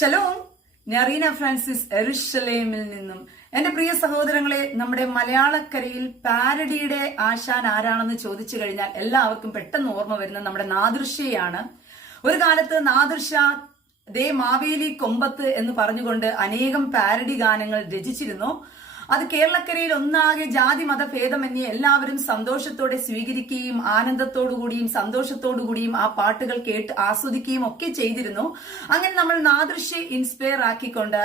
Shalom. നറീന Francis എറുഷലേമിൽ നിന്നും. എന്റെ പ്രിയ സഹോദരങ്ങളെ നമ്മുടെ മലയാളക്കരയിൽ പാരഡിയുടെ ആശാൻ ആരാണെന്ന് ചോദിച്ചു കഴിഞ്ഞാൽ എല്ലാവർക്കും പെട്ടെന്ന് ഓർമ്മ വരുന്ന നമ്മുടെ നാദൃശ്യയാണ്. ഒരു കാലത്ത് നാദൃശ ദേ മാവേലി കൊമ്പത്ത് എന്ന് പറഞ്ഞുകൊണ്ട് അനേകം പാരഡി ഗാനങ്ങൾ രചിച്ചിരുന്നു. അത് കേരളക്കരയിൽ ഒന്നാകെ ജാതി മത ഭേദമെന്നേ എല്ലാവരും സന്തോഷത്തോടെ സ്വീകരിക്കുകയും ആനന്ദത്തോടുകൂടിയും സന്തോഷത്തോടുകൂടിയും ആ പാട്ടുകൾ കേട്ട് ആസ്വദിക്കുകയും ഒക്കെ ചെയ്തിരുന്നു. അങ്ങനെ നമ്മൾ നാദൃശ്യെ ഇൻസ്പയർ ആക്കിക്കൊണ്ട്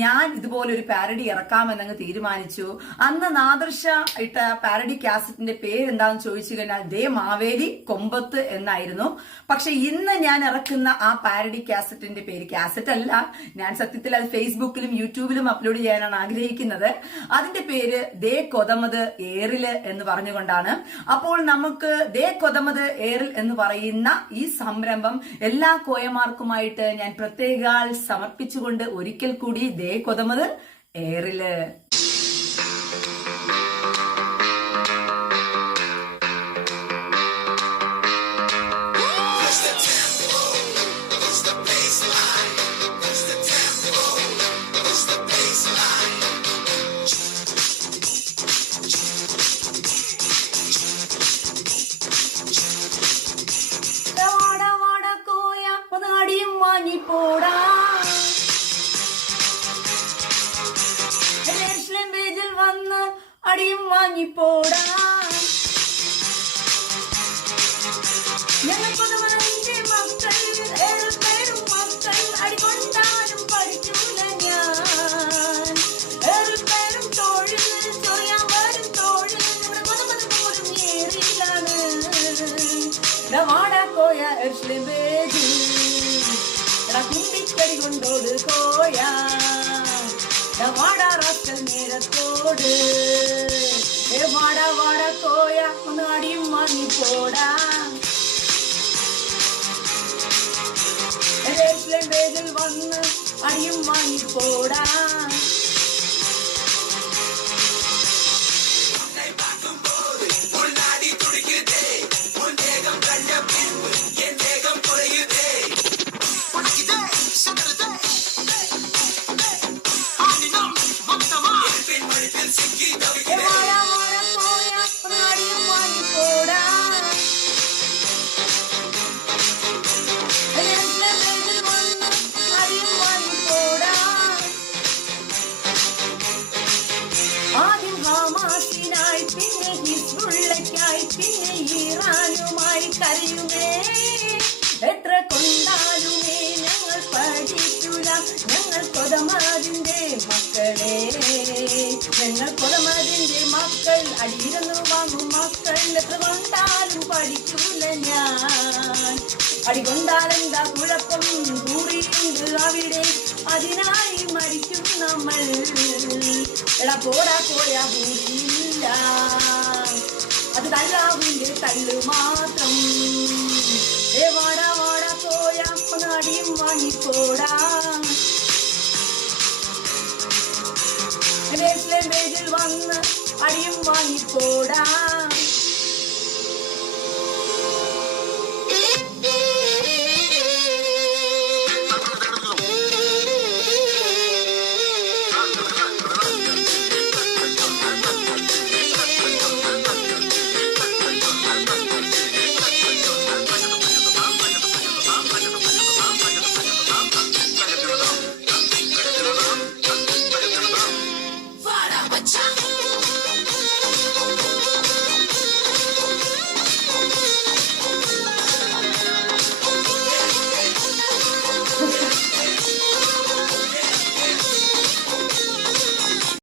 ഞാൻ ഇതുപോലെ ഒരു പാരഡി ഇറക്കാമെന്നങ്ങ് തീരുമാനിച്ചു. അന്ന് നാദൃശ ഇട്ട പാരഡി കാസറ്റിന്റെ പേരെന്താണെന്ന് ചോദിച്ചു കഴിഞ്ഞാൽ ദേ മാവേലി കൊമ്പത്ത് എന്നായിരുന്നു. പക്ഷെ ഇന്ന് ഞാൻ ഇറക്കുന്ന ആ പാരഡി കാസറ്റിന്റെ പേര് കാസറ്റ് അല്ല. ഞാൻ സത്യത്തിൽ അത് ഫേസ്ബുക്കിലും യൂട്യൂബിലും അപ്ലോഡ് ചെയ്യാനാണ് ആഗ്രഹിക്കുന്നത്. അതിന്റെ പേര് ദേ കൊതമത് ഏറിൽ എന്ന് പറഞ്ഞുകൊണ്ടാണ്. അപ്പോൾ നമുക്ക് ദേ കൊതമത് ഏറിൽ എന്ന് പറയുന്ന ഈ സംരംഭം എല്ലാ കോയമാർക്കുമായിട്ട് ഞാൻ പ്രത്യേകാൽ സമർപ്പിച്ചുകൊണ്ട് ഒരിക്കൽ കൂടി ദേ കൊതമത് ഏറിൽ അടിയും വാങ്ങി പോടാ മുസ്ലിം പേജിൽ വന്ന് അടിയും വാങ്ങി പോടാ. ഞങ്ങൾ പുതുമണിന്റെ മക്കൾ ഏറെ പേരും മക്കൾ അടികൊണ്ടാലും പഠിക്കൂല ഞാൻ. ഏറെ പേരും തോഴിൽ ചൊറിയാൻ വരും തോഴിൽ നമ്മുടെ പുതുമത് പോലും ഏറിയിലാണ് കോയ എർഷ്ലിം പേജിൽ എടാ കുമ്പിക്കടി കൊണ്ടോട് കോയ വാടാ റാസ്കൽ നേരത്തോട് ഏ വാടാ വാടാ കോയ ഒന്ന് അടിയും വാങ്ങി പോടാ എലേഷ്ലൻ പേജിൽ വന്ന് അടിയും വാങ്ങി ഹമാസിനായി പിന്നെ ഹിസ്ബുള്ളയ്ക്കായി പിന്നെ ഇറാനുമായി കരയുമേ. എത്ര കൊണ്ടാലുമേ ഞങ്ങൾ പഠിക്കൂല ഞങ്ങൾ കൊതമാതിന്റെ മക്കളെ. ഞങ്ങൾ കൊതമാതിന്റെ മക്കൾ അടിയിരുന്നു വാങ്ങും മക്കൾ. എത്ര കൊണ്ടാലും പഠിക്കൂല ഞാൻ. അടികൊണ്ടാലെന്താ കുഴപ്പം? എടാ പോടാ പോയാ കൂടിയില്ല അത് തല്ലാവിന്റെ തല്ല് മാത്രം. ഏ വാടാ വാടാ പോയാ അടിയും വാങ്ങിപ്പോടാ. വന്ന് അടിയും വാങ്ങിപ്പോടാ.